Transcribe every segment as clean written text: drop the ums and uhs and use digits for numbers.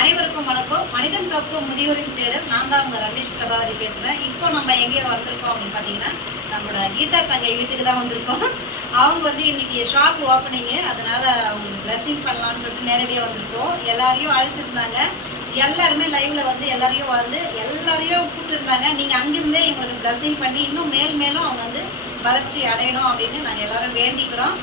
அனைவருக்கும் வணக்கம். மனிதம் காக்கும் முதியோரின் தேடல். நான் தான் உங்க ரமேஷ் பிரபாவதி பேசுறேன். இப்போ நம்ம எங்கேயோ வந்திருக்கோம் அப்படின்னு பாத்தீங்கன்னா நம்மளோட கீதா தங்கை வீட்டுக்கு தான் வந்திருக்கோம். அவங்க இன்னைக்கு ஷாப் ஓப்பனிங்கு, அதனால அவங்களுக்கு பிளஸிங் பண்ணலாம்னு சொல்லிட்டு நேரடியாக வந்திருக்கோம். எல்லாரையும் அழைச்சிருந்தாங்க. எல்லாருமே லைவ்ல எல்லாரையும் கூப்பிட்டு இருந்தாங்க. நீங்க அங்கிருந்தே எங்களுக்கு பிளஸிங் பண்ணி இன்னும் மேலும் அவங்க வளர்ச்சி அடையணும் அப்படின்னு நாங்கள் எல்லாரும் வேண்டிக்கிறோம்.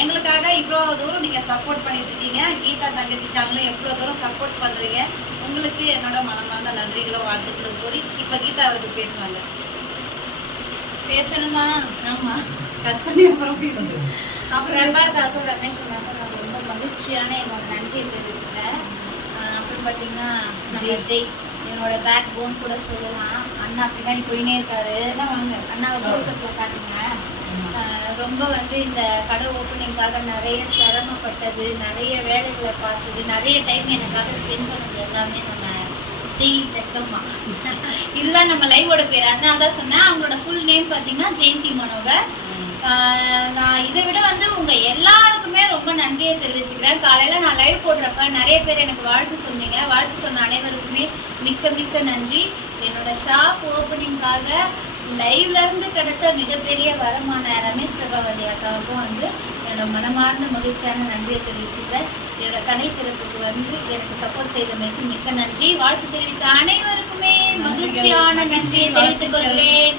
எங்களுக்காக இவ்வளோ தூரம் நீங்கள் சப்போர்ட் பண்ணிட்டு இருக்கீங்க. கீதா தங்கச்சி சேனலும் எவ்வளோ தூரம் சப்போர்ட் பண்ணுறீங்க. உங்களுக்கு என்னோட மனமார்ந்த நன்றிகளும் வாழ்த்துக்களும் கூறி இப்போ கீதா அவருக்கு பேசுவாங்க. பேசணுமா? ஆமாம், கட் பண்ணி அப்புறம் பேசிட்டு அப்புறம் ரெபாக்காக்கும் ரமேஷனாக்கும் நான் ரொம்ப மகிழ்ச்சியான என்னோட நன்றியை தெரிவிச்சுட்டேன். அப்புறம் பார்த்தீங்கன்னா ஜெய் என்னோட பேக் போன் கூட சொல்லலாம். அண்ணா பின்னாடி போயினே இருக்காரு. வாங்க அண்ணாவை க்ளோஸ்அப்பில் காட்டுங்க. ரொம்ப இந்த கடை ஓப்பனிங்காக நிறைய சிரமப்பட்டது, நிறைய வேலைகளை பார்த்தது, நிறைய டைம் எனக்காக ஸ்பெண்ட் பண்ணது எல்லாமே நம்ம ஜெய் ஜக்கம்மா. இதுதான் நம்ம லைவோட பேர். அதனால தான் சொன்னேன். அவங்களோட ஃபுல் நேம் பார்த்தீங்கன்னா ஜெயந்தி மனோகர். நான் இதை விட உங்க எல்லாருக்குமே ரொம்ப நன்றியை தெரிவிச்சுக்கிறேன். காலையில நான் லைவ் போடுறப்ப நிறைய பேர் எனக்கு வாழ்த்து சொன்னீங்க. வாழ்த்து சொன்ன அனைவருக்குமே மிக்க நன்றி. என்னோட ஷாப் ஓப்பனிங்காக லைவ்ல இருந்து கிடைச்ச மிகப்பெரிய வரமான ரமேஷ் பிரபாவதி அக்காவுக்கும் என்னோட மனமார்ந்த மகிழ்ச்சியான நன்றியை தெரிவிச்சுக்கிறேன். என்னோட கடை திறப்புக்கு எனக்கு சப்போர்ட் செய்தமைக்கு மிக்க நன்றி. வாழ்த்து தெரிவித்த அனைவருக்குமே மகிழ்ச்சியான நன்றியை தெரிவித்துக் கொள்கிறேன்.